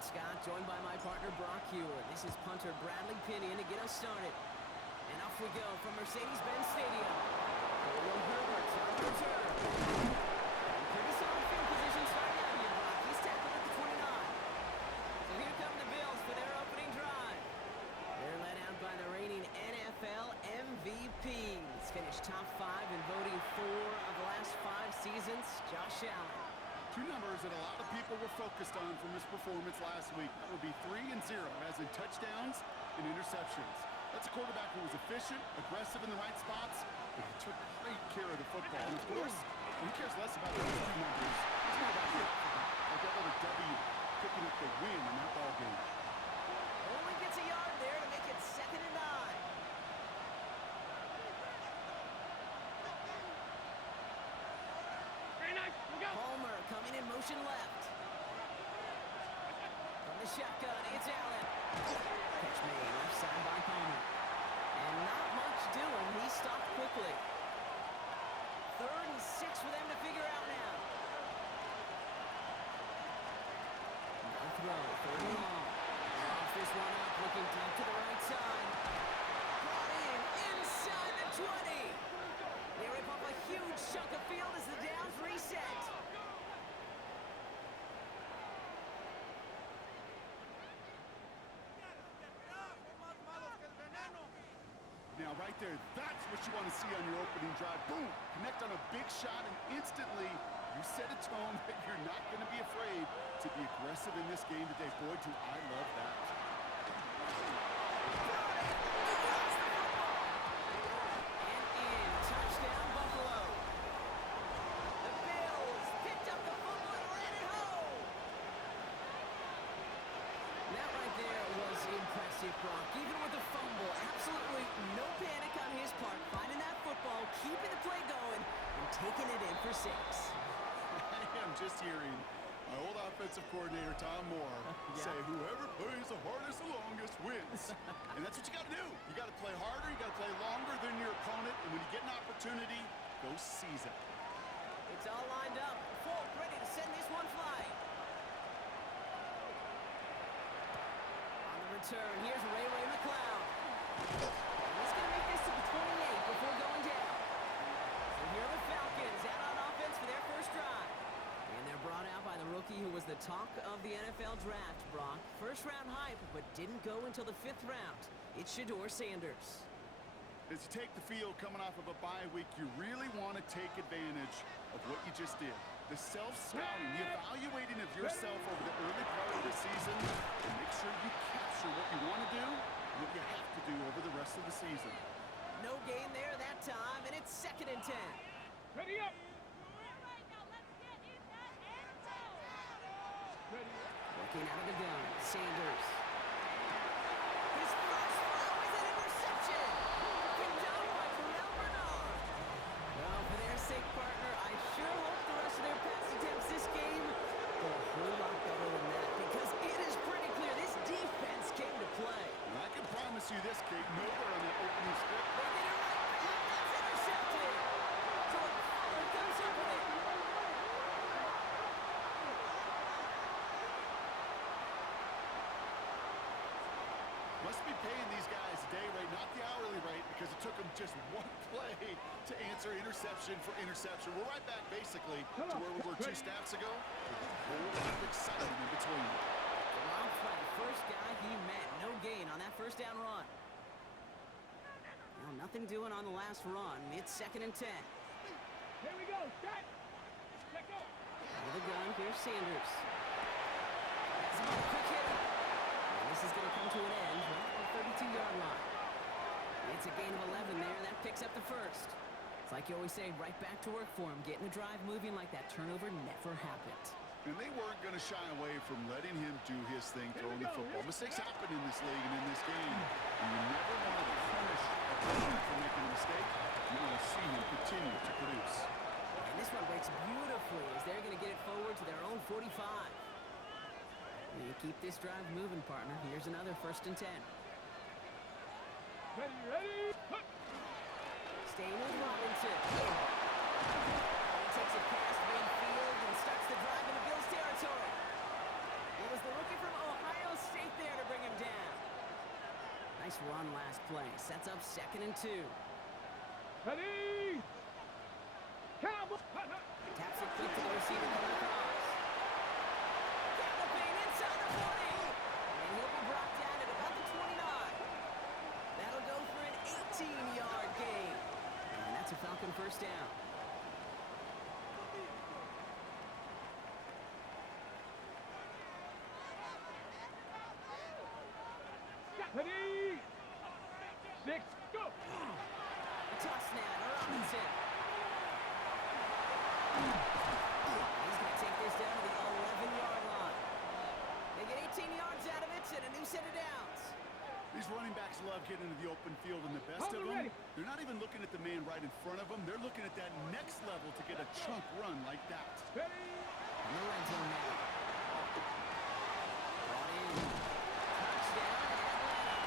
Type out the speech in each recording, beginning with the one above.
right, Scott, joined by my partner, Brock Hewer. This is punter Bradley Pinion to get us started. And off we go from Mercedes-Benz Stadium. Will Herbert on the return. Pretty solid field position starting out here, Brock. He's tackled at the 29. So here come the Bills for their opening drive. They're led out by the reigning NFL MVPs. Finished top 5 in voting 4 of the last 5 seasons, Josh Allen. Two numbers that a lot of people were focused on from his performance last week. That would be 3 and 0, as in touchdowns and interceptions. That's a quarterback who was efficient, aggressive in the right spots, but he took great care of the football. And of course, he cares less about those 2 numbers. It's more about the outcome, like that other W, picking up the win in that ball game. Only gets a yard there to make it 2nd and 9. Palmer coming in motion left. From the shotgun, it's Allen. Catch made left side by Palmer. And not much doing. He stopped quickly. 3rd and 6 for them to figure out now. No throw, 3rd and long. Off this one up, looking deep to the right side. Brought in inside the 20. They rip up a huge chunk of field as the downs reset. Now, right there, that's what you want to see on your opening drive. Boom! Connect on a big shot, and instantly you set a tone that you're not going to be afraid to be aggressive in this game today. Boy, do I love that. And in. Touchdown, Buffalo. The Bills picked up the fumble and ran it home. That right there was impressive, Brock. Even with the fumble, absolutely no panic on his part. Finding that football, keeping the play going, and taking it in for 6. I am just hearing my old offensive coordinator, Tom Moore, say, whoever plays the hardest the longest wins. And that's what you got to do. You got to play harder, you got to play longer than your opponent, and when you get an opportunity, go seize it. It's all lined up. Folk ready to send this one flying. On the return, here's Ray McCloud. And he's going to make this to the 28 before going down. So here are the Falcons out on offense for their first drive. And they're brought out by the rookie who was the talk of the NFL draft, Brock. First-round hype, but didn't go until the 5th round. It's Shedeur Sanders. As you take the field coming off of a bye week, you really want to take advantage of what you just did. The self-scouting, the evaluating of yourself over the early part of the season, and make sure you capture what you want to do and what you have to do over the rest of the season. No gain there that time, and it's 2nd and 10. Ready up! Working out of the gun, Sanders. His first throw is an interception! Picked down by Terrell Bernard. Well, for their sake, partner, I sure hope the rest of their pass attempts this game go a whole lot better than that, because it is pretty clear this defense came to play. And I can promise you this, Kate, nowhere on that opening script. They get it right back. That's intercepted. So Fuller comes up with it. Must be paying these guys day rate, not the hourly rate, because it took them just one play to answer interception for interception. We're right back, basically, to where we were 2 snaps ago, with a whole lot of excitement in between. Long play, first guy he met. No gain on that first down run. Well, nothing doing on the last run. It's 2nd and 10. Here we go, set! Let go! Out of the gun, here's Sanders. Has him on a quick hitter. And this is going to come to an end right at the 32-yard line. It's a gain of 11 there. That picks up the first. It's like you always say, right back to work for him. Getting the drive moving like that turnover never happened. And they weren't going to shy away from letting him do his thing throwing the football. Mistakes happen in this league and in this game. And you never want to punish a player for making a mistake. You want to see him continue to produce. And this one breaks beautifully as they're going to get it forward to their own 45. You keep this drive moving, partner. Here's another 1st and 10. Ready? Staying with Robinson. He takes it past midfield and starts the drive into Bills territory. It was the rookie from Oklahoma. play. Sets up 2nd and 2. Ready? Cowboy. Taps it quick to the receiver coming across. Galloping inside the 40. And he'll be brought down at about the 29. That'll go for an 18-yard gain. And that's a Falcon first down. Ready? 6, go. A toss now to Robinson. He's going to take this down to the 11-yard line. They get 18 yards out of it and a new set of downs. These running backs love getting into the open field, and the best of them, Ready. they're not even looking at the man right in front of them. They're looking at that next level to get a chunk run like that. Ready? In the red zone now. Brought in. Touchdown, Atlanta.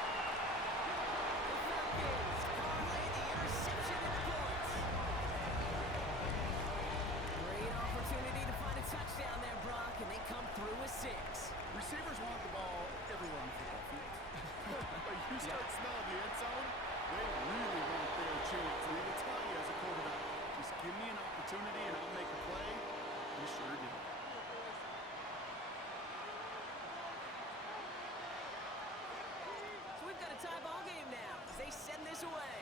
The Falcons parlay the interception into points. Great opportunity to find a touchdown there, Brock, and they come through with 6. Receivers want the ball everywhere on the football field. But you start smelling the end zone, they really want their chance. And they will tell you as a quarterback, just give me an opportunity and I'll make a play. You sure did. So we've got a tie ball game now as they send this away.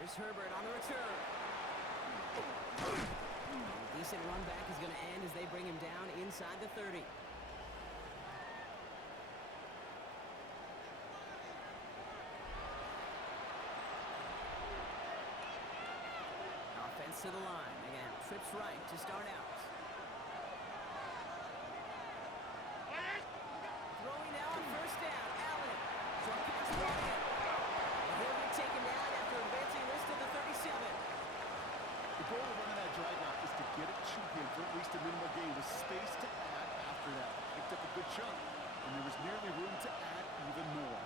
Here's Herbert on the return. A decent run back is going to end as they bring him down inside the 30. Offense to the line. Again, trips right to start out. Throwing now on first down. Allen. Short pass ball in. And he'll be taken down after advancing this to the 37. The goal of running that drag route is to get it to him for at least a minimal gain with space to add after that. Picked up a good chunk, and there was nearly room to add even more.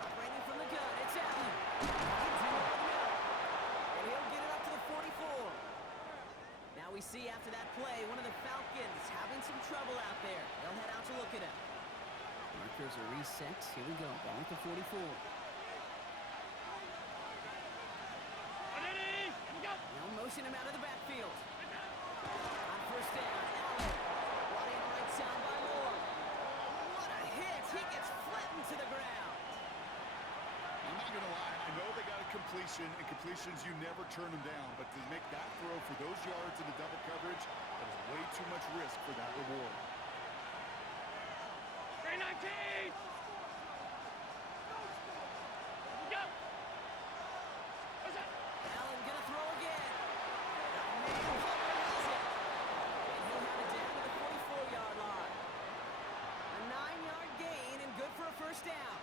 Operating from the gun, it's Allen. And he'll get it up to the 44. Now we see after that play, one of the Falcons having some trouble out there. They'll head out to look at him. Markers are reset. Here we go. Ball at the 44. They'll motion him out of the backfield. On first down, Allen. Brought in right side by Moore. What a hit. He gets flattened to the ground. I'm not going to lie. I know they got a completion, and completions, you never turn them down. But to make that throw for those yards in the double coverage, that is way too much risk for that reward. 19. Go. What's that? Allen gonna throw again. The man has it. And he'll have it down to the 44-yard line. A 9-yard gain and good for a first down.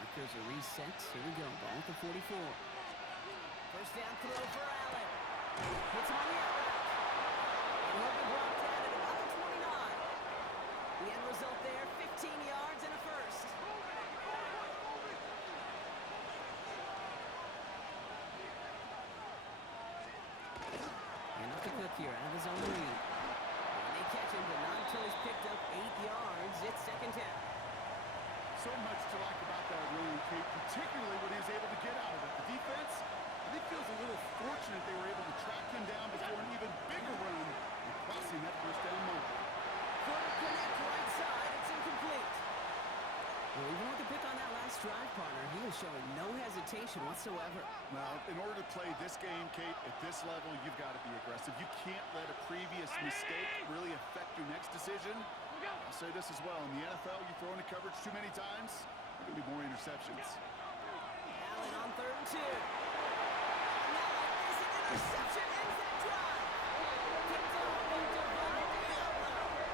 Markers are reset. Here we go. Ball at the 44. First down throw for Allen. Hits him on the out route. And he'll be brought down at about the 29. The end result there, 15 yards and a first. And up to Cook here out of his own read. And they catch him, but not until he's picked up 8 yards. It's second down. So much to like about that run, Kate, particularly when he was able to get out of it. The defense, I think, feels a little fortunate they were able to track him down before an even bigger run and crossing that first down mark. Quarter connect right side. It's incomplete. Well, even with the pick on that last drive, partner, he was showing no hesitation whatsoever. Now, in order to play this game, Kate, at this level, you've got to be aggressive. You can't let a previous mistake really affect your next decision. I'll say this as well. In the NFL, you throw into coverage too many times, there are going to be more interceptions. Allen on 3rd and 2. Now is an interception. Ends that drive. Picked up and divided the outlet.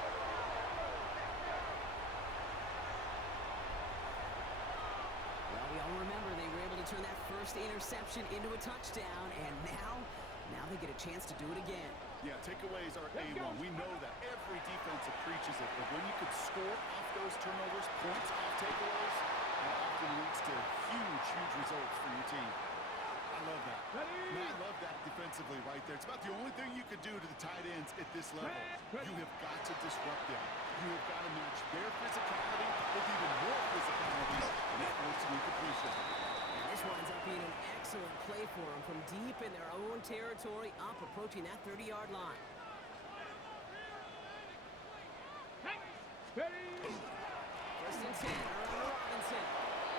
Well, we all remember they were able to turn that first interception into a touchdown, and now they get a chance to do it again. Yeah, takeaways are A1. We know that. Every defense preaches it. But when you can score off those turnovers, points off takeaways, that often leads to huge, huge results for your team. I love that. Ready? Man, I love that defensively right there. It's about the only thing you could do to the tight ends at this level. Ready? You have got to disrupt them. You have got to match their physicality with even more physicality and that force an incompletion. And this winds up being an excellent play for them from deep in their own territory, up approaching that 30-yard line. Hey, ready? First and 10, around to Robinson.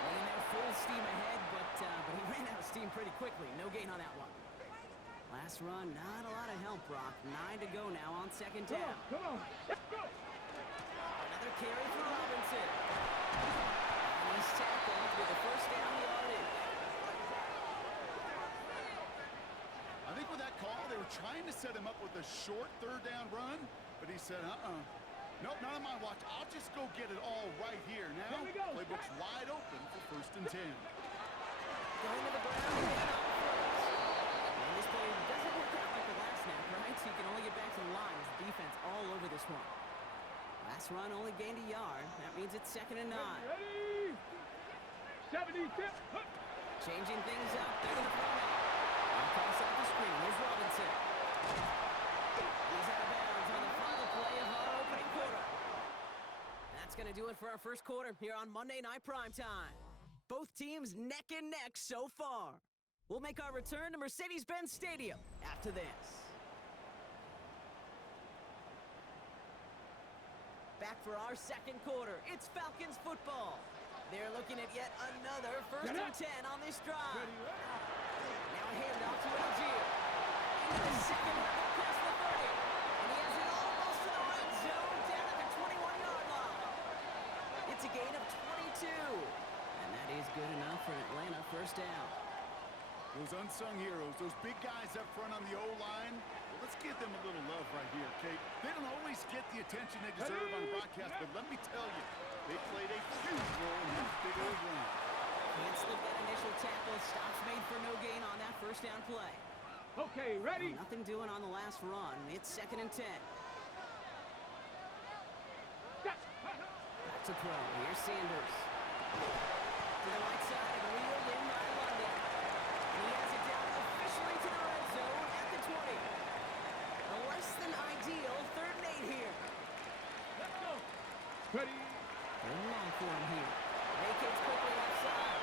Running there full steam ahead, but he ran out of steam pretty quickly. No gain on that one. Last run, not a lot of help, Brock. 9 to go now on second down. Come on, let's go. Another carry for Robinson. And he's tackled with the first down yardage. I think with that call, they were trying to set him up with a short third down run, but he said, nope, not on my watch. I'll just go get it all right here. Now, Here we go. playbook's wide open for first and 10. Going to the ground again on first. And this play doesn't work out like the last snap, right? So you can only get back to the line as the defense all over this one. Last run only gained a yard. That means it's second and 9. Ready? 70 tip. Changing things up. They're going to throw it. Across off the screen. Here's Robinson. He's out of bounds on the final play of our opening quarter. That's going to do it for our first quarter here on Monday Night Primetime. Both teams neck and neck so far. We'll make our return to Mercedes-Benz Stadium after this. Back for our second quarter. It's Falcons football. They're looking at yet another first and 10 on this drive. Now a handoff to Algier. Into the second level past the 30. And he has it almost to the red zone down at the 21-yard line. It's a gain of 22. And that is good enough for an Atlanta first down. Those unsung heroes, those big guys up front on the O-line, well, let's give them a little love right here, Kate. They don't always get the attention they deserve on broadcast, but let me tell you, they played a huge role in that big old run. Can't slip that initial tackle. Stops made for no gain on that first down play. Okay, ready? Nothing doing on the last run. It's second and 10. Back to throw. Here's Sanders. To the right side and wheeled in by London. And he has it down officially to the red zone at the 20. A less than ideal third and 8 here. Let's go. Ready? Third and long for him here. Vacates quickly left side.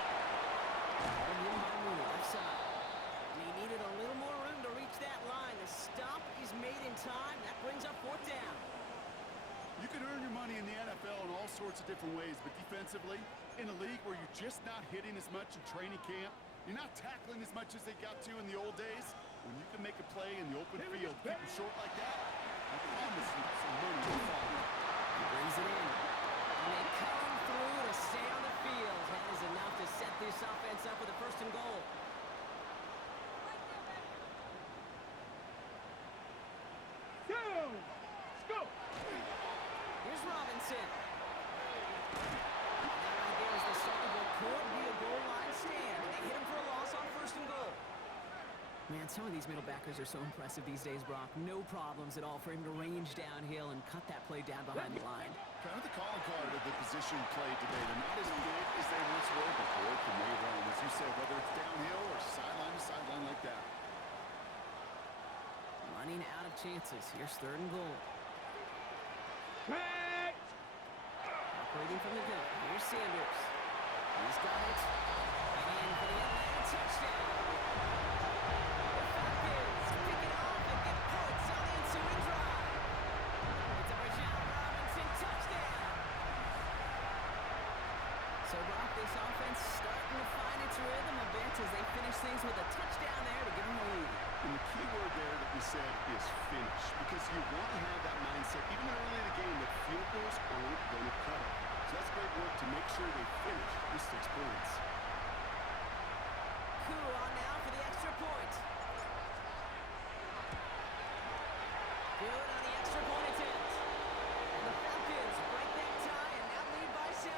All in by Mooney left side. And he needed a little more room to reach that line. The stop is made in time. That brings up fourth down. You can earn your money in the NFL in all sorts of different ways, but defensively, in a league where you're just not hitting as much in training camp, you're not tackling as much as they got to in the old days, when you can make a play in the open field, keep it short like that, I promise you some money will follow. He brings it in. And they come through to stay on the field. That is enough to set this offense up with a first and goal. Let's go. Here's Robinson. And that right there is the start of what could be a goal line stand. And they hit him for a loss on first and goal. Man, some of these middle backers are so impressive these days, Brock. No problems at all for him to range downhill and cut that play down behind the line. Kind of the calling card of the position played today. They're not as big as they once were, but boy, can they run. As you said, whether it's downhill or sideline to sideline like that. Running out of chances. Here's third and goal. Back. Operating from the gun. Here's Sanders. He's got it. And for the Atlanta touchdown. The Falcons pick it off and get points on the ensuing drive. It's a Rashad Robinson touchdown. So, Brock, this offense starting to find its rhythm a bit as they finish things with a touchdown there to give them a lead. And the key word there that we said is finish, because you want to have that mindset, even early in the game, that field goals aren't going to cut it. So that's great work to make sure they finish with 6 points. Coup on now for the extra point. Good on the extra point attempt. And the Falcons break that tie and now lead by 7.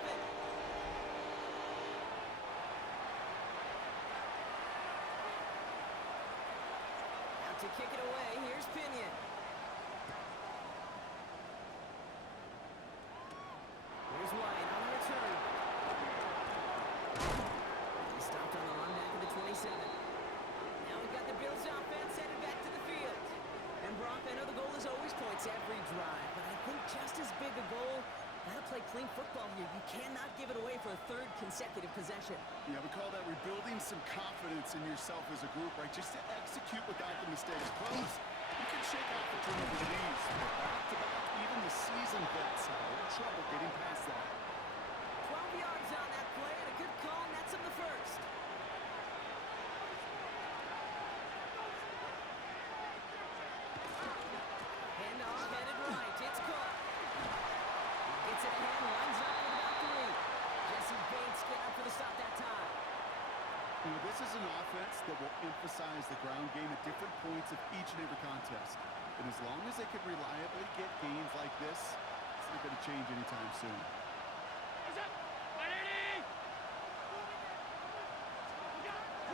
Out to kick it away, here's Pinion. Here's White on the return. He stopped on the run back of the 27. play clean football here. You cannot give it away for a third consecutive possession. Yeah, we call that rebuilding some confidence in yourself as a group, right? Just to execute without the mistakes. Pros, you can shake off the turnover with ease, but back-to-back, even the seasoned vets have a little trouble getting past that. 12 yards on that play, and a good call nets him the first. Handoff headed right. It's caught. He gets it ahead, lines up with about 3. Jesse Bates getting up for the stop that time. You know, this is an offense that will emphasize the ground game at different points of each and every contest. And as long as they can reliably get gains like this, it's not going to change anytime soon.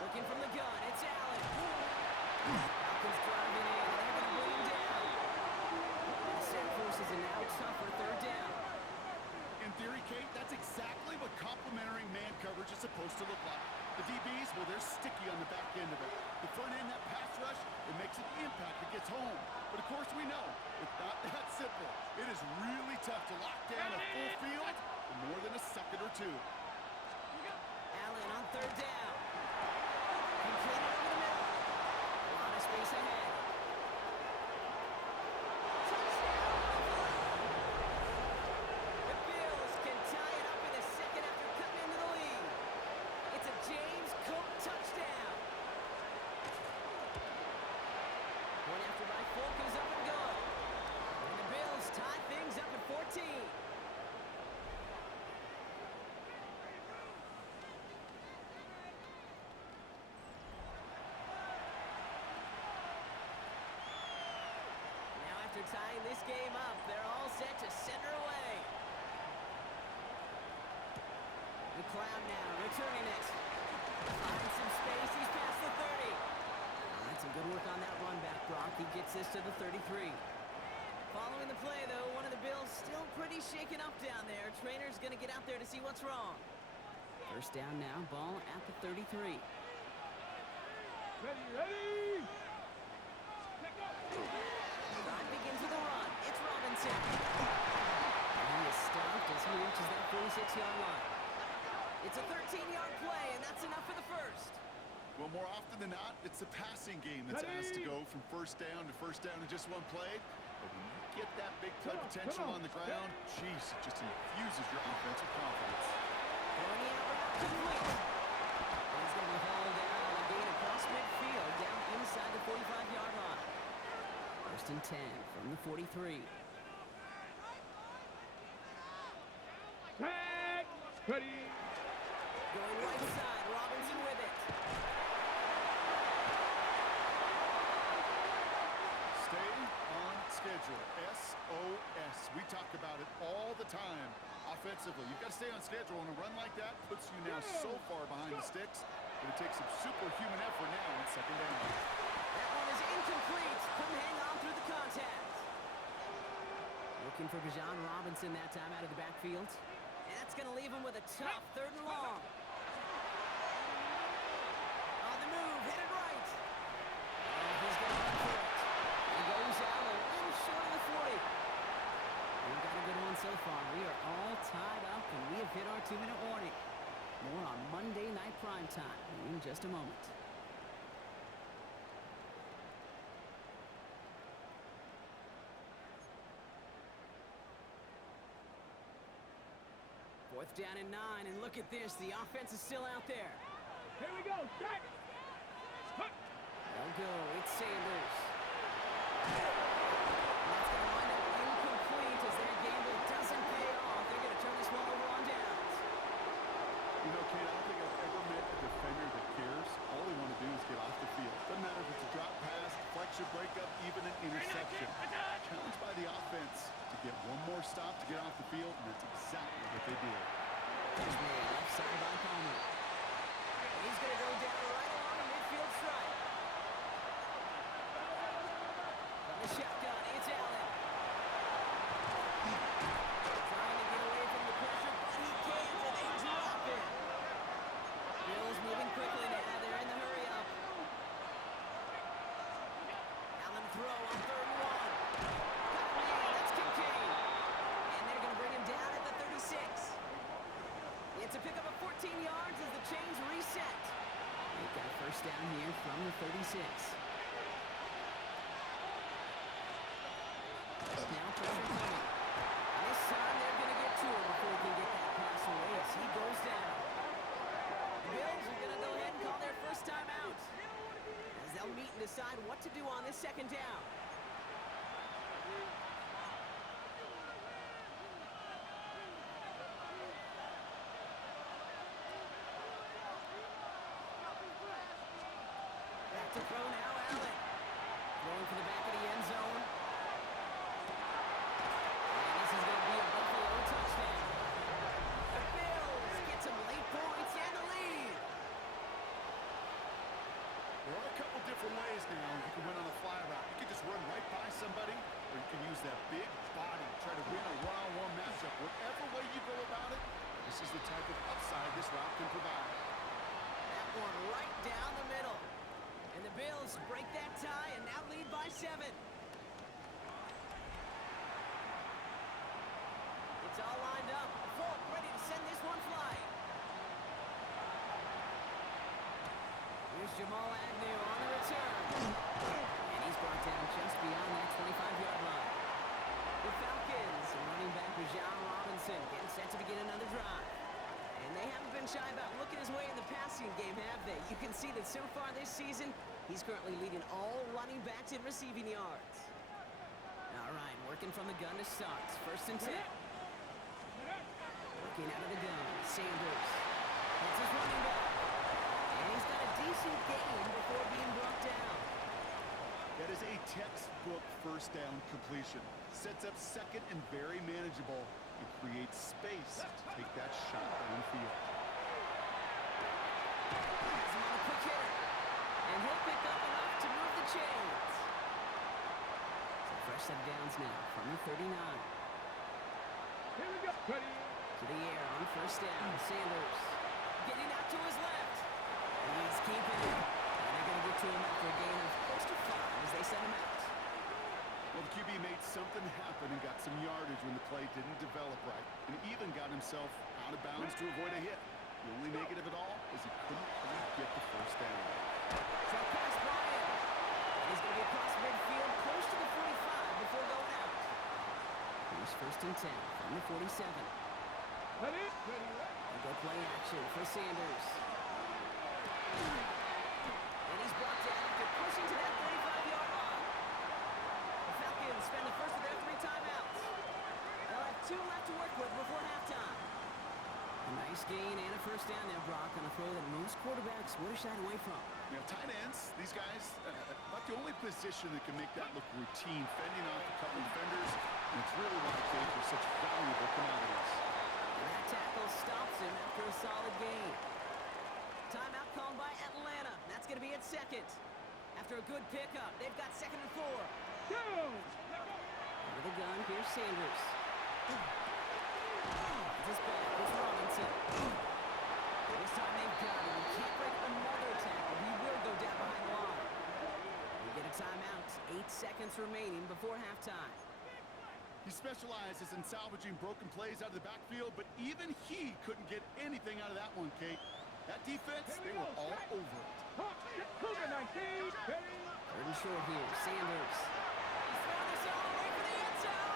Looking from the gun, it's Allen. Falcons driving in, and they're going to bring him down. And the set forces a now tougher third down. In theory, Kate, that's exactly what complementary man coverage is supposed to look like. The DBs, well, they're sticky on the back end of it. The front end, that pass rush, it makes an impact. It gets home. But, of course, we know it's not that simple. It is really tough to lock down a full field for more than a second or two. Allen on third down. Completed over the middle. A lot of space ahead. Touchdown, Buffalo! The Bills can tie it up in a second after cutting into the lead. It's a James Cook touchdown. One after by Folk is up and gone. And the Bills tie things up at 14. Now after tying this game up, they're all set to center away. McLeod now returning it. Finds some space. He's past the 30. All right, some good work on that run back, Brock. He gets this to the 33. Following the play, though, one of the Bills still pretty shaken up down there. Trainer's going to get out there to see what's wrong. First down now, ball at the 33. Ready! Drive begins with a run. It's Robinson. And he is stopped as he reaches that 46-yard line. It's a 13-yard play, and that's enough for the first. Well, more often than not, it's the passing game that's asked to go from first down in just one play. But when you get that big play potential on the ground, geez, it just infuses your offensive confidence. Throwing out route complete. And he's going to be hauled down on a gain across midfield, down inside the 45-yard line. First and 10 from the 43. Tag! Ready! Going right side, Robinson with it. Stay on schedule. SOS. We talk about it all the time. Offensively, you've got to stay on schedule, and a run like that puts you now so far behind the sticks. Going to take some superhuman effort now on second down. That one is incomplete. Couldn't hang on through the contact. Looking for Bijan Robinson that time out of the backfield. And that's going to leave him with a tough third and long. On the move, headed right. And he's going to run for it. He goes out a little short of the 40. We've got a good one so far. We are all tied up, and we have hit our 2-minute warning. More on Monday Night Primetime in just a moment. Fourth down and 9, and look at this. The offense is still out there. Here we go, set! They'll go. It's Sanders. That's going to wind up incomplete as their gamble doesn't pay off. They're going to turn this one over on downs. You know, Kate, I don't think I've ever met a defender that cares. All they want to do is get off the field. Doesn't matter if it's a drop pass, deflection, breakup, even an interception. Challenged by the offense to get one more stop to get off the field, and that's exactly what they did. He's made left side by Palmer. And he's going to go down right along the midfield stripe. From the shotgun, it's Allen. Trying to get away from the pressure, but he can't, and they drop it. Bills moving quickly now. They're in the hurry up. Allen throw on third and 1. Got a man, that's Kincaid. And they're going to bring him down at the 37. first down here from the 36. Now pressure coming. And this time they're going to get to him before he can get that pass away as he goes down. The Bills are going to go ahead and call their first time out, as they'll meet and decide what to do on this second down. Back to throw now, Allen. Throwing for the back of the end zone. And this is going to be a Buffalo touchdown. The Bills get some late points and the lead. There are a couple different ways now you can win on a fly route. You can just run right by somebody, or you can use that big body, try to win a one-on-one matchup. Whatever way you go about it, this is the type of upside this route can provide. That one right down the middle. And the Bills break that tie and now lead by 7. It's all lined up. Folk ready to send this one flying. Here's Jamal Agnew on the return. And he's brought down just beyond that 25-yard line. The Falcons, running back John Robinson, getting set to begin another drive. And they haven't been shy about looking his way in the passing game, have they? You can see that so far this season, he's currently leading all running backs in receiving yards. All right, working from the gun to start. First and 10. Working out of the gun, Sanders. That's his running back. And he's got a decent gain before being brought down. That is a textbook first down completion. Sets up second and very manageable, and creates space to take that shot downfield. Has him on a quick hitter. And he'll pick up enough to move the chains. So fresh set of downs now from the 39. Here we go. Ready. To the air on first down. Sanders getting out to his left. And he's keeping it. And they're going to get to him after a gain of close to 5 as they send him out. Well, the QB made something happen and got some yardage when the play didn't develop right, and even got himself out of bounds to avoid a hit. The only negative at all is he couldn't quite get the first down. So pass Bryant. And he's going to be across midfield close to the 45 before going out. Here's first and 10 from the 47. Ready. Ready. And go play action for Sanders. And he's brought down after pushing to that 35-yard line. The Falcons spend the first of their 3 timeouts. They'll have 2 left to work with before halftime. A nice gain and a first down now, Brock, on a throw that most quarterbacks would have shied away from. You know, tight ends, these guys, not the only position that can make that look routine, fending off a couple defenders, and it's really why they're such valuable commodities. And that tackle stops him after a solid gain. Timeout called by Atlanta. That's going to be at second. After a good pickup, they've got second and 4. Go. Over the gun, here's Sanders. This back is Robinson. This time they've got him. He can't break another tackle. He will go down behind the line. We get a timeout. 8 seconds remaining before halftime. He specializes in salvaging broken plays out of the backfield, but even he couldn't get anything out of that one, Kate. That defense, they were all over it. Cougar 19. Ready. Third and short here. Sanders. He's throwing this all the way for the end zone.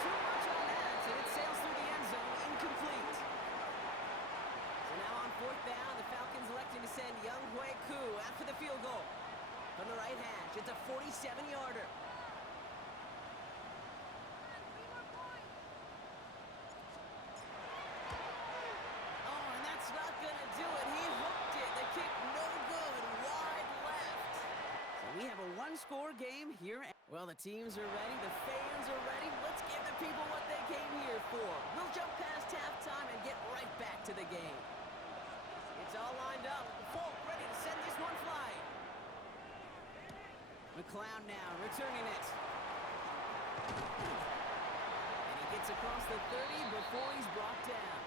Too much on that, and it sails through the end zone incomplete. So now on 4th down, the Falcons electing to send Young Hui Koo after the field goal. From the right hash, it's a 47-yarder. Oh, and that's not going to do it. He hooked it. The kick no good. Wide left. So we have a 1-score game here. Well, the teams are ready. The fans are ready. Let's give the people what they came here for. We'll jump past halftime and get right back to the game. It's all lined up. Folk ready to send this one flying. McLeod now returning it. And he gets across the 30 before he's brought down.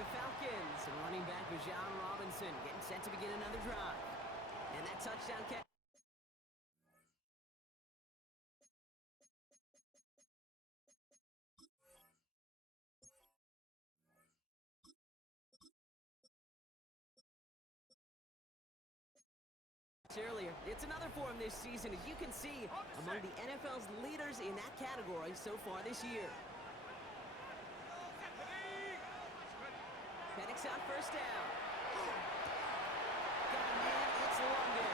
The Falcons, running back John Robinson, getting set to begin another drive. And that touchdown catch. earlier. It's another for him this season, as you can see, among the NFL's leaders in that category so far this year. Penix out first down. Got a man, it's London.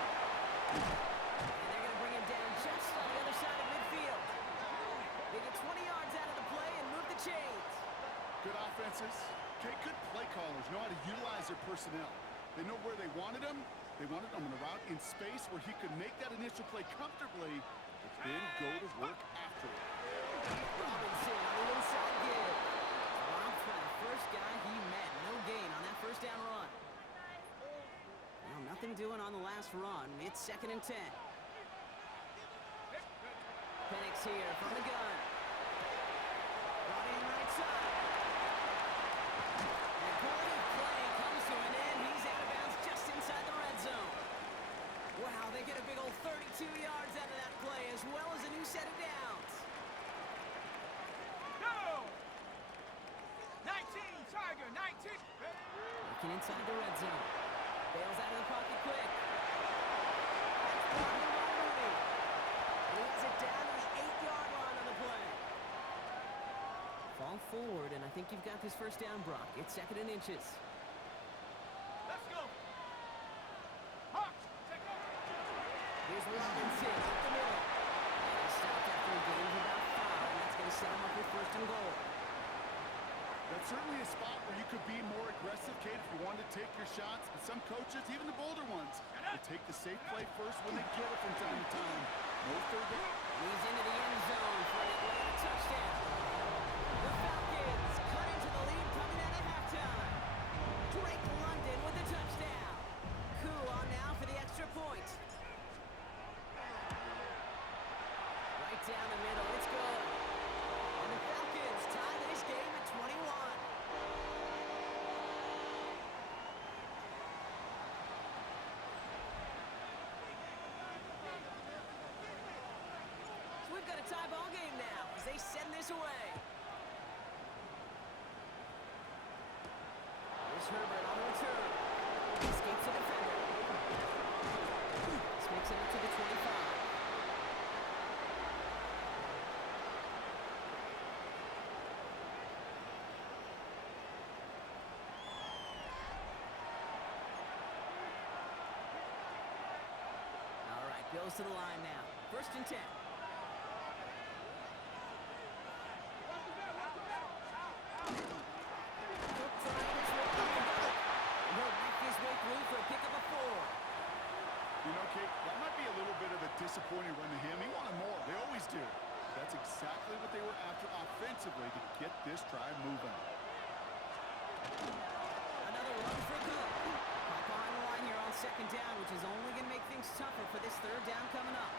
And they're going to bring him down just on the other side of midfield. They get 20 yards out of the play and move the chains. Good offenses. Okay, good play callers know how to utilize their personnel. They know where they wanted him. They wanted him in a route in space where he could make that initial play comfortably, but then go to work after it. Robinson on the inside give. Dropped by the first guy he met. No gain on that first down run. Well, nothing doing on the last run. It's 2nd and 10. Penix here from the gun. Brought in right side. And Gordon play comes to an end. He's out of bounds just inside the red zone. Wow, they get a big old 32 yards out of that play, as well as a new set of downs. No! 19, Tiger, 19. Working inside the red zone. Bails out of the pocket quick. That's blocked by Mooney. And he has it down to the 8-yard line on the play. Fall forward, and I think you've got this first down, Brock. It's 2nd and inches. Let's go. Hawks, take over. Here's Robinson up the middle. And he stopped after a gain of about 5, and that's going to set him up with 1st and goal. That's certainly a spot where you could be more aggressive, Kate, if you wanted to take your shots. But some coaches, even the bolder ones, will take the safe play first when they get it from time to time. No third down. He's into the end zone for an Atlanta touchdown. The Falcons cut into the lead coming out of halftime. Drake London with the touchdown. Cool on now for the extra point. Right down the middle. It's good. And the Falcons tie this game at 21. So we've got a tie ball game now as they send this away. Here's Herbert on the return. Escapes the defender. This makes it up to the 25. All right, goes to the line now. 1st and 10. Cook trying his way up the gut. And he'll make his way through for a pickup of 4. You know, Kate, that might be a little bit of a disappointing run to him. He wanted more. They always do. That's exactly what they were after offensively to get this drive moving. Another run for Cook. Hop behind the line here on 2nd down, which is only going to make things tougher for this 3rd down coming up.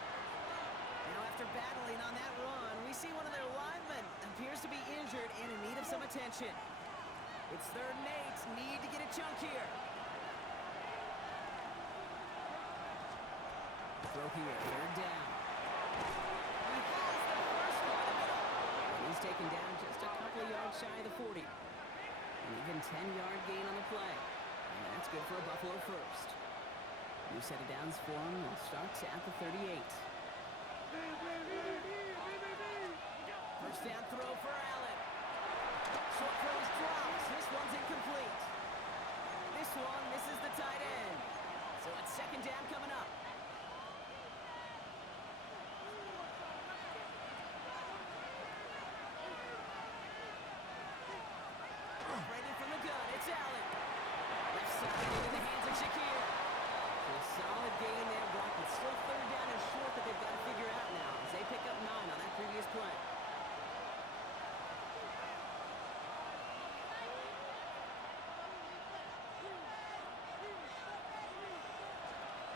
Now, after battling on that run, we see one of their linemen appears to be injured and in need of some attention. It's 3rd and 8. Need to get a chunk here. Throw here. 3rd down. He has the first one in the middle. And he's taken down just a couple of yards shy of the 40. An even 10-yard gain on the play. And that's good for a Buffalo first. New set of downs for him. Will start at the 38. First down throw for Allen. Short throws drops. This one's incomplete. This one misses the tight end. So it's 2nd down coming up. Ready from the gun. It's Allen. Left side into the hands of Shakir. So a solid gain there, Brock. It's still 3rd down and short that they've got to figure out now as they pick up 9 on that previous play.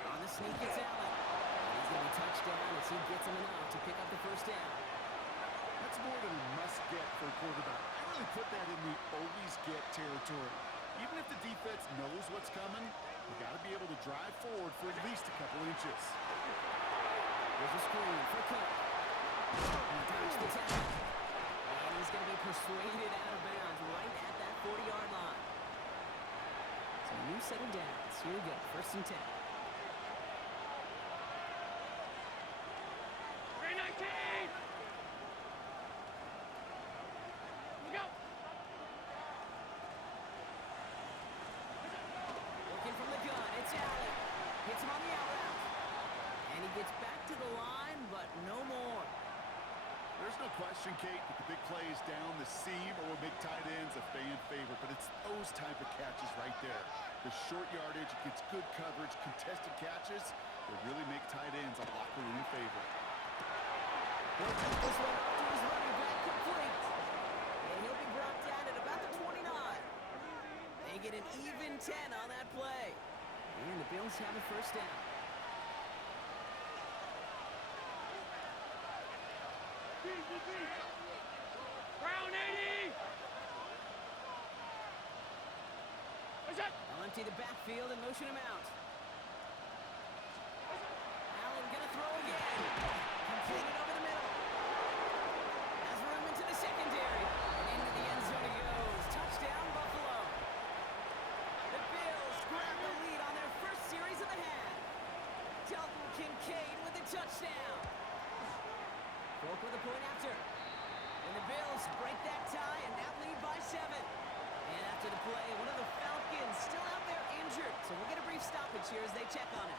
On the sneak, it's Allen. And he's going to be touched down as he gets him enough to pick up the first down. That's more than a must-get for a quarterback. I really put that in the always-get territory. Even if the defense knows what's coming, you got to be able to drive forward for at least a couple inches. There's a screen for Cook. And dodged the tackle. And he's going to be persuaded out of bounds right at that 40-yard line. So a new set of downs. Here we go. 1st and 10. question, Kate, that the big plays down the seam or will make tight ends a fan favorite, but it's those type of catches right there. The short yardage, it gets good coverage, contested catches that really make tight ends a locker room favorite. He'll take this one off to his running back, complete. And he'll be brought down at about the 29. They get an even 10 on that play. And the Bills have a first down. Brown 80! They'll empty the backfield and motion him out. Allen gonna throw again. Completed over the middle. Has room into the secondary. And into the end zone he goes. Touchdown, Buffalo. The Bills grab the lead on their first series of the half. Dalton Kincaid with a touchdown. Folk with a point after. And the Bills break that tie and now lead by 7. And after the play, one of the Falcons still out there injured. So we'll get a brief stoppage here as they check on him.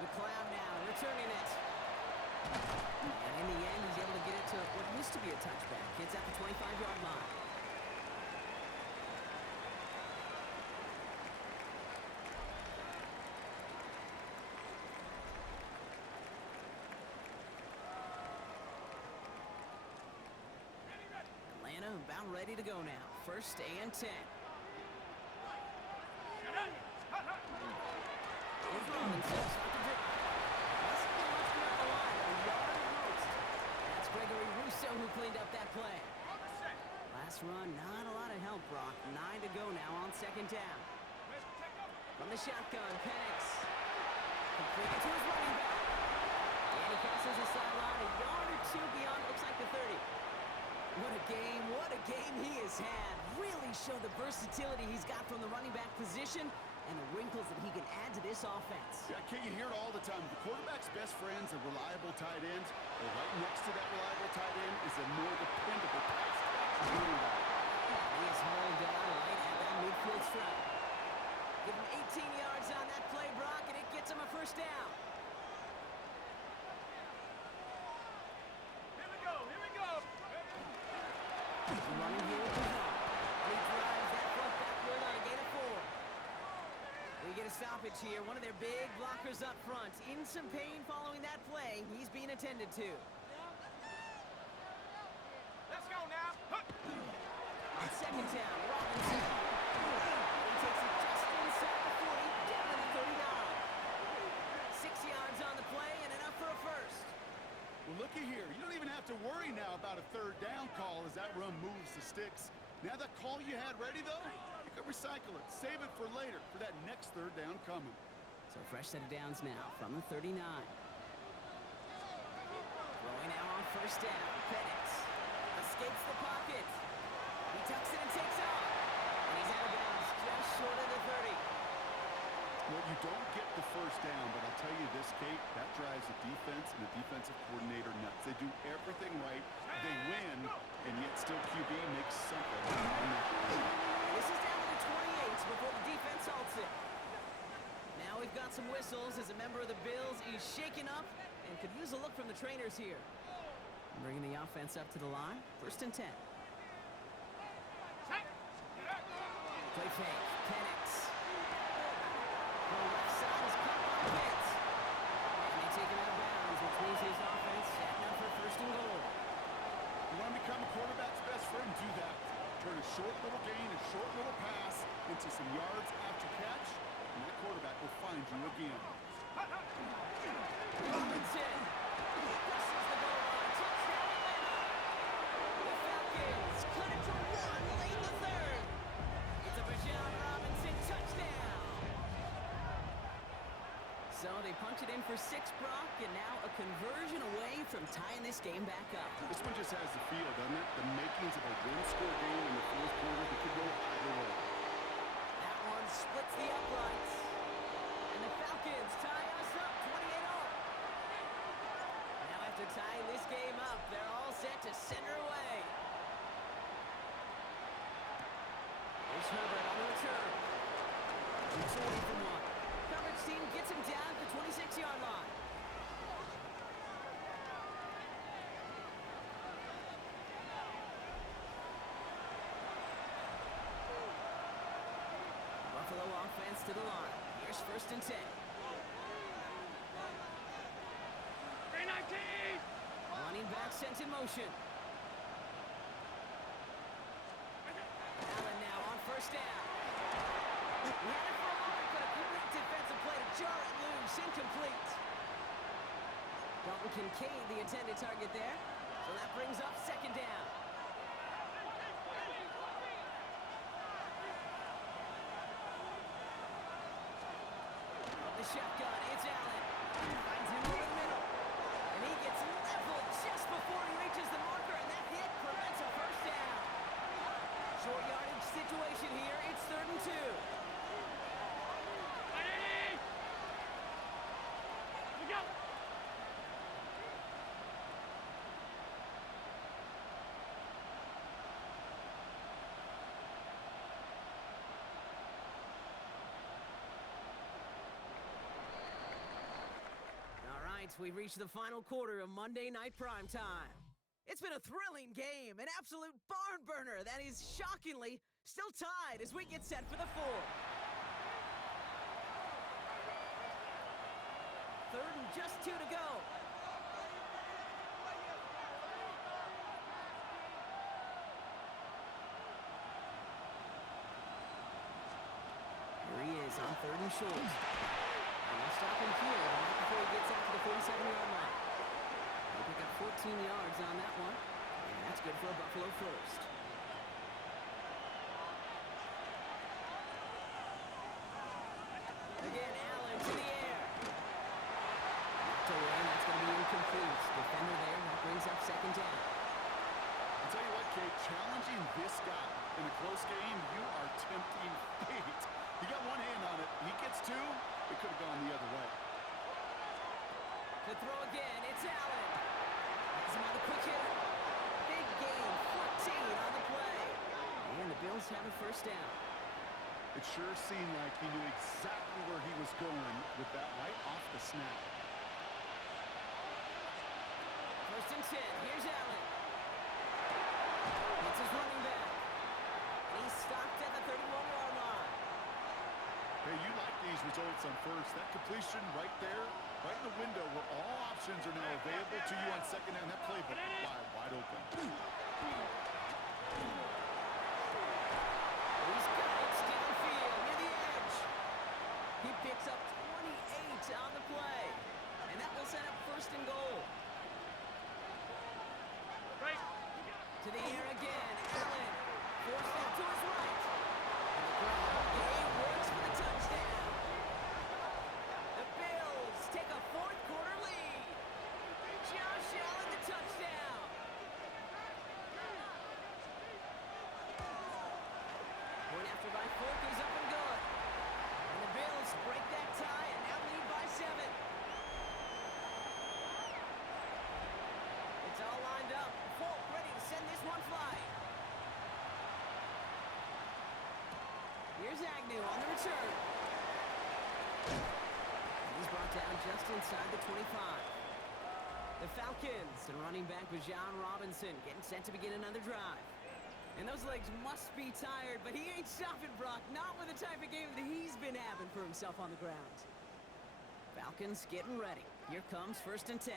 McLeod now returning it. And in the end, he's able to get it to what used to be a touchback. It's at the 25-yard line. Atlanta about ready to go now. First and 10. Here's Robinson. Start the drive. Doesn't get much beyond the line. A yard at most. That's Gregory Rousseau who cleaned up that play. Last run, not a lot of help, Brock. 9 to go now on second down. From the shotgun, Penix. Completed to his running back. And he passes the sideline a yard or two beyond, looks like the 30. What a game he has had. Really showed the versatility he's got from the running back position and the wrinkles that he can add to this offense. Yeah, Kate, you hear it all the time. The quarterback's best friend's a reliable tight end. But right next to that reliable tight end is a more dependable pass catcher. He is hauled down right at that midfield stripe. Give him 18 yards on that play, Brock, and it gets him a first down. Running here with the help. He drives that front backward on a gain of 4. We get a stoppage here. One of their big blockers up front. In some pain following that play. He's being attended to. Let's go now. On second down, Robinson. He takes it just inside the 40, down to the 39. 6 yards on the play and enough for a first. Well, looky here. You don't even have to worry now about a third down call as that run moves the sticks. Now that call you had ready, though, you can recycle it. Save it for later, for that next third down coming. So fresh set of downs now from the 39. Throwing now on first down. Penix escapes the pocket. He tucks it and takes off. And he's out of bounds just short of the 30. Well, you don't get the first down, but I'll tell you this, Kate, that drives the defense and the defensive coordinator nuts. They do everything right, they win, and yet still QB makes something. This is down to the 28 before the defense halts it. Now we've got some whistles as a member of the Bills is shaken up and could use a look from the trainers here. Bringing the offense up to the line. First and 10. Play fake. Penix. The left side is caught by Pitts. And they take him out of bounds, which means his offense setting up for first and goal. You want to become a quarterback's best friend? Do that. Turn a short little gain, a short little pass into some yards after catch, and that quarterback will find you again. Robinson. Crosses the goal line. Touchdown, Atlanta. The Falcons cut it to 1 late in the third. It's a Bijan Robinson touchdown. So they punch it in for 6, Brock, and now a conversion away from tying this game back up. This one just has the feel, doesn't it? The makings of a one-score game in the fourth quarter that could go either way. That one splits the uprights. And the Falcons tie us up 28-all. Now after tying this game up, they're all set to center away. Here's Herbert on the return. Gets away from one. Coverage team gets him down at the 26-yard line. throw offense to the line. Here's 1st and 10. 319! Running back sent in motion. Allen now on 1st down. He had it for a moment, but a great defensive play to jar it loose. Incomplete. Dalton Kincaid, the intended target there. So that brings up 2nd down. The shotgun, it's Allen. Finds him over the middle. And he gets leveled just before he reaches the marker, and that hit prevents a 1st down. Short yardage situation here. It's 3rd and 2. Ready! We go! All right, we've reached the final quarter of Monday Night Primetime. It's been a thrilling game, an absolute barn burner that is shockingly still tied as we get set for the 4th. 3rd and just 2 to go. Here he is on 3rd and short. And they'll stop him here, but not before he gets out to the 47-yard line. They pick up 14 yards on that one, and that's good for a Buffalo 1st. Again, Allen to the air. Knocked away, and that's going to be incomplete. Defender there, that brings up 2nd down. I'll tell you what, Kate, challenging this guy in a close game, you are tempting fate. He got one hand on it. He gets 2. It could have gone the other way. To throw again, it's Allen. Has him on the quick hitter. Big gain, 14 on the play. And the Bills have a 1st down. It sure seemed like he knew exactly where he was going with that right off the snap. 1st and 10, here's Allen. It's his running back. And he's stopped at the 31-yard line. Hey, you like these results on 1st. That completion right there, right in the window where all options are now available to you on 2nd down. That playbook wide open. He's got it downfield near the edge. He picks up 28 on the play. And that will set up 1st and goal. Right! To the air again, Allen. Forced out to his right. And the ground game works for the touchdown. The Bills take a 4th quarter lead. Josh Allen, the touchdown. Point after by Falk is up and good. And the Bills break that tie and now lead by 7. It's all lined up. Falk ready to send this one flying. Here's Agnew on the return. And he's brought down just inside the 25. The Falcons and running back Bijan Robinson getting set to begin another drive. And those legs must be tired, but he ain't stopping, Brock. Not with the type of game that he's been having for himself on the ground. Falcons getting ready. Here comes 1st and 10.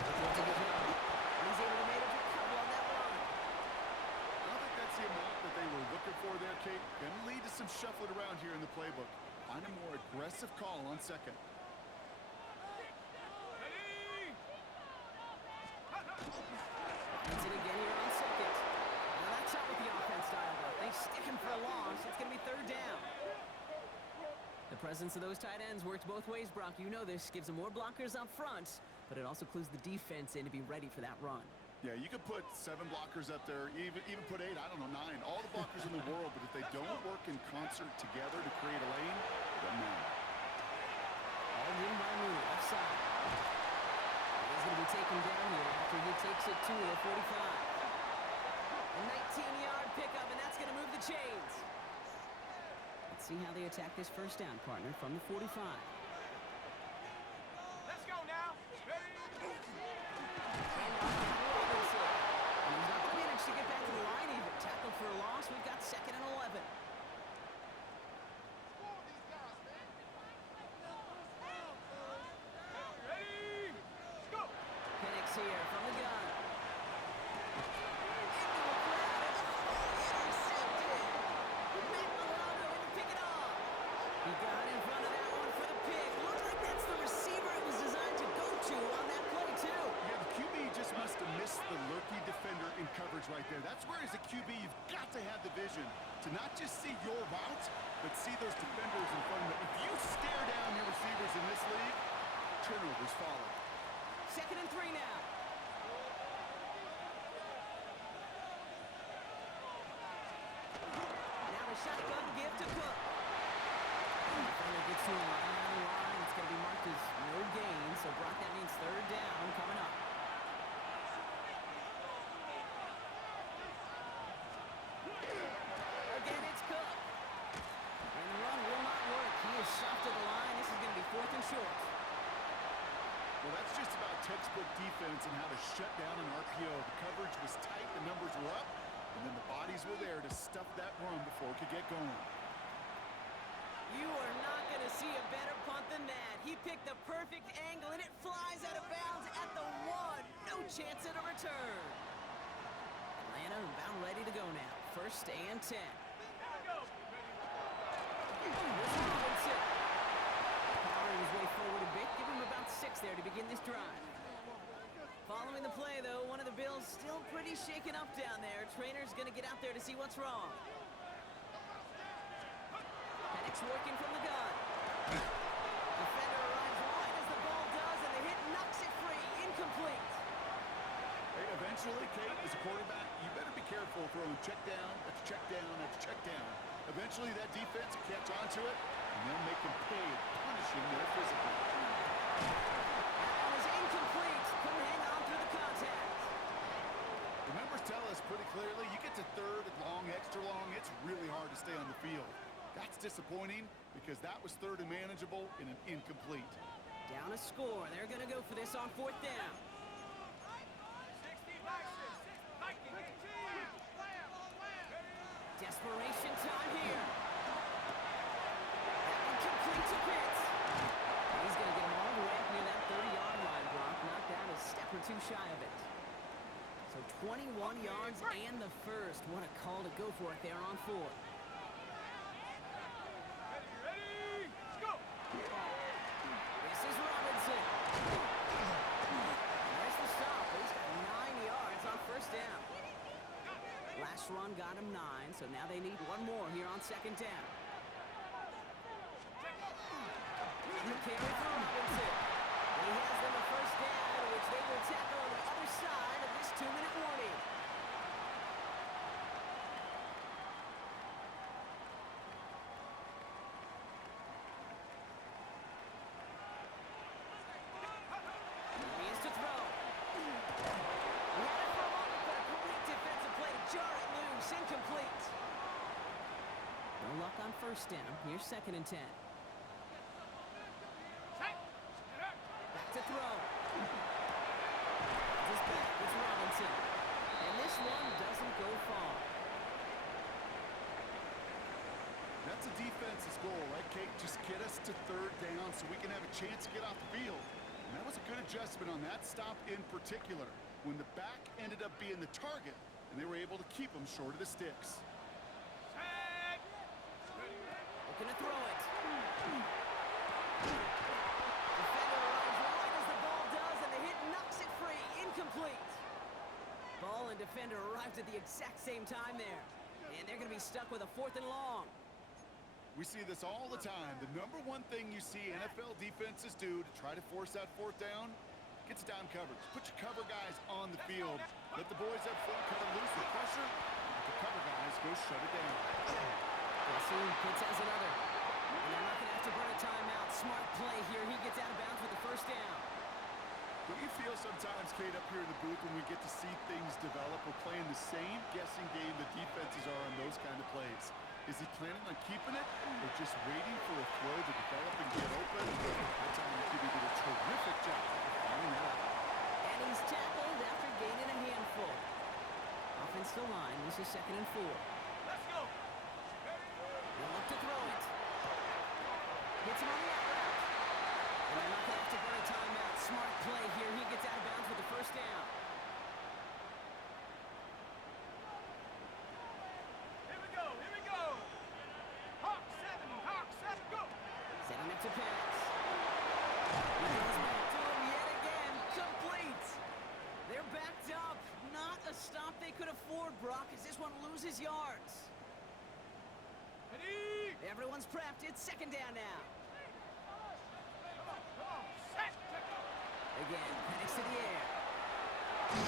He's able to manage a couple on that run. I don't think that's the amount that they were looking for there, Kate. Going to lead to some shuffling around here in the playbook. Find a more aggressive call on 2nd. Robinson again here on 2nd. Now that's not what the offense style does. They stick him for a loss. It's going to be 3rd down. The presence of those tight ends works both ways, Brock. You know this. Gives them more blockers up front, but it also clues the defense in to be ready for that run. Yeah, you could put 7 blockers up there, even put 8, I don't know, 9. All the blockers in the world, but if they don't work in concert together to create a lane, it doesn't matter. All in by Mooney, offside. He's going to be taken down here after he takes it to the 45. A 19-yard pickup, and that's going to move the chains. Let's see how they attack this 1st down, partner, from the 45. Let's go now! Ready? And off to Robinson. And he's not managed to get back to the coverage right there. That's where, as a QB, you've got to have the vision to not just see your route, but see those defenders in front of you. If you stare down your receivers in this league, turnovers follow. 2nd and 3 now. Now the shotgun give to Cook. Defender gets to him right on the line. It's going to be marked as no gain. So, Brock, that means 3rd down coming up. Again, it's Cook. And the run will not work. He is shoved to the line. This is going to be 4th and short. Well, that's just about textbook defense and how to shut down an RPO. The coverage was tight, the numbers were up, and then the bodies were there to stuff that run before it could get going. You are not going to see a better punt than that. He picked the perfect angle, and it flies out of bounds at the 1. No chance at a return. Atlanta about ready to go now. 1st and 10. Here's Robinson. Powering his way forward a bit. Give him about 6 there to begin this drive. Following the play, though, one of the Bills still pretty shaken up down there. Trainer's going to get out there to see what's wrong. Penix working from the gun. Defender arrives wide as the ball does, and the hit knocks it free. Incomplete. Hey, eventually, Kate, as a quarterback, you better be careful throwing check down after check down after check down. Eventually, that defense will catch on to it, and they'll make them pay, punishing their physical. That one is incomplete. Couldn't hang on through the contact. The numbers tell us pretty clearly, you get to 3rd and long, extra long, it's really hard to stay on the field. That's disappointing because that was 3rd and manageable in an incomplete. Down a score. They're going to go for this on 4th down. Desperation time here. That one complete to Pitts. He's going to get him all the way up near that 30-yard line, Brock. Knocked out a step or 2 shy of it. So 21 yards and the first. What a call to go for it there on 4. This is Robinson. There's the stop. He's got 9 yards on 1st down. Last run got him 9, so now they need 1 more here on 2nd down. And the carry for Robinson. And he has them a 1st down, which they will tackle on the other side of this 2-minute warning. He is to throw. He had it for a moment, but a great defensive play to jar it loose. Incomplete. No luck on 1st down. Here's 2nd and 10. Back to throw. Just back. It's Robinson. And this one doesn't go far. That's a defense's goal, right, Kate? Just get us to 3rd down so we can have a chance to get off the field. And that was a good adjustment on that stop in particular, when the back ended up being the target, and they were able to keep him short of the sticks. Looking to throw it. Defender arrives wide as the ball does, and the hit knocks it free. Incomplete. Ball and defender arrived at the exact same time there. And they're going to be stuck with a 4th and long. We see this all the time. The number one thing you see NFL defenses do to try to force that 4th down, gets down coverage. Put your cover guys on the field. Let the boys up front cut it loose with pressure. Let the cover guys go shut it down. Pitts has another. And they're not going to have to burn a timeout. Smart play here. He gets out of bounds with the 1st down. Don't you feel sometimes, Kate, up here in the booth when we get to see things develop, we're playing the same guessing game the defenses are on those kind of plays? Is he planning on keeping it or just waiting for a throw to develop and get open? That's how the QB did a terrific job of finding that out. And he's tackled after gaining a handful. Offensive line. This is 2nd and 4. Let's go. They'll look to throw it. Hits him on the out route. And they're not going to have to burn a timeout. Smart play here. He gets out of bounds with the 1st down. Here we go. Here we go. Hawk 7, go. Setting up to pass. He goes back to him yet again. Complete. They're backed up. Not a stop they could afford, Brock, as this one loses yards. Ready? Everyone's prepped. It's second down now. Come on, set. Again, Penix to the air. An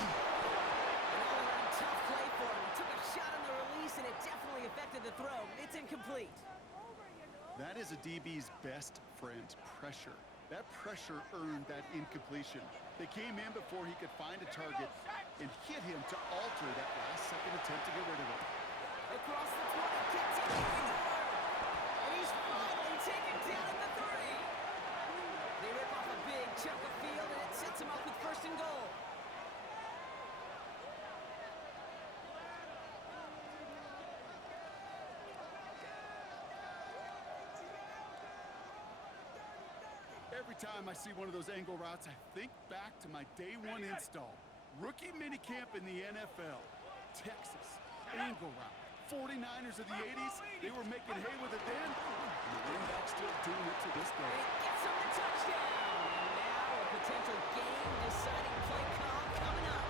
all-around tough play for him. He took a shot on the release, and it definitely affected the throw. It's incomplete. That is a DB's best friend, pressure. That pressure earned that incompletion. They came in before he could find a target and hit him to alter that last-second attempt to get rid of it. Across the 20, continuing to work. And he's finally taken down at the 3. They rip off a big chunk of field, and it sets him up with first and goal. Every time I see one of those angle routes, I think back to my day one install. Rookie minicamp in the NFL. Texas, angle route. 49ers of the 80s, they were making hay with it then. And the wingback's still doing it to this day. And it gets him the touchdown. And now a potential game-deciding play call coming up.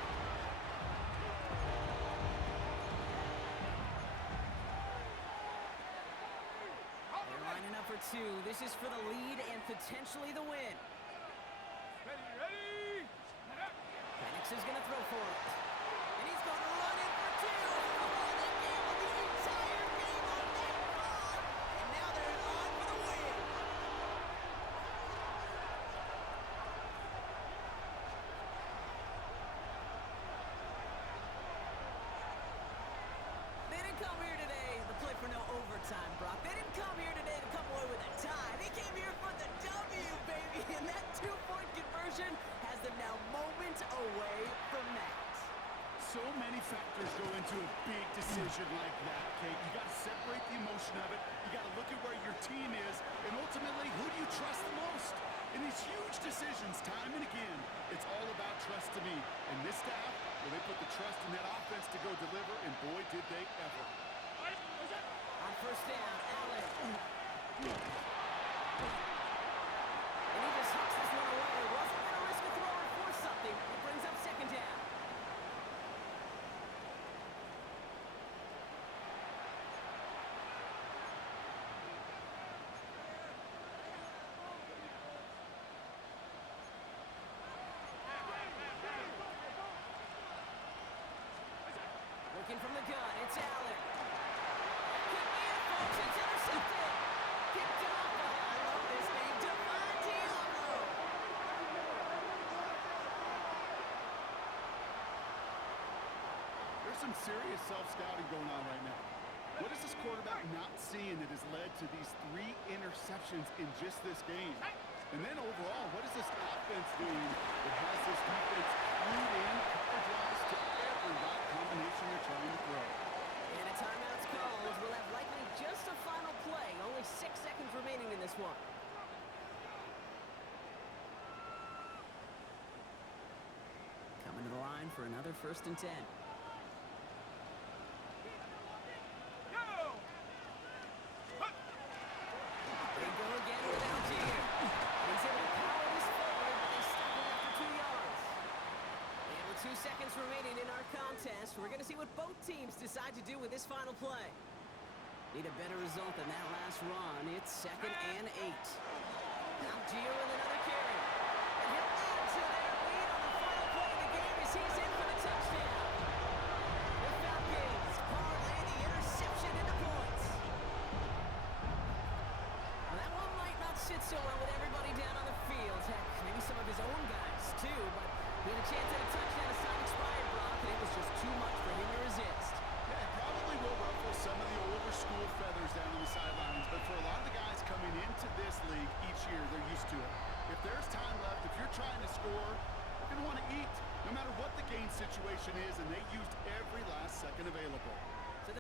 They're lining up for 2. This is for the lead and potentially the win. Ready? Penix is going to throw for it. And he's going to run in for 2. And they gambled the entire game on that ball. And now they're on for the win. They didn't come here today to play for no overtime, Brock. They didn't come here today to come away with a tie. They came here for the W, baby. And that 2-point conversion has them now moments away from that. So many factors go into a big decision like that, Kate. You got to separate the emotion of it. You got to look at where your team is, and ultimately, who do you trust the most? In these huge decisions, time and again, it's all about trust to me. And this staff, well, they put the trust in that offense to go deliver, and boy, did they ever. On first down, Allen. And he just hucks this one away. Wasn't going to risk a throw or force something. It brings up second down. Looking from the gun, it's Allen. Could be it, folks. It's intercepted. Picked off by, I love this name, Devon Diablo. There's some serious self-scouting going on right now. What is this quarterback not seeing that has led to these 3 interceptions in just this game? And then overall, what is this offense doing that has this defense clued in, coverage-wise, to every route combination they're trying to throw? And a timeout's called. We'll have likely just a final play. Only 6 seconds remaining in this one. Coming to the line for another first and 10. Go! They go again with Algier. He's able to power this forward, but they stop him after 2 yards. And with 2 seconds remaining in our contest, we're going to see what both teams decide to do with this final play. Need a better result than that last run. It's second and 8. Algier with another carry. And he'll add to their lead on the final play of the game as he's in for the touchdown. The Falcons parlay the interception into points. Well, that one might not sit so well with everybody down on the field. Heck, maybe some of his own guys, too. But he had a chance at a touchdown as time expired, Brock, and it was just too much for him to resist. Yeah, it probably will ruffle some of the older school feathers down on the sidelines, but for a lot of the guys coming into this league each year, they're used to it. If there's time left, if you're trying to score, you're going to want to eat, no matter what the game situation is, and they used every last second available.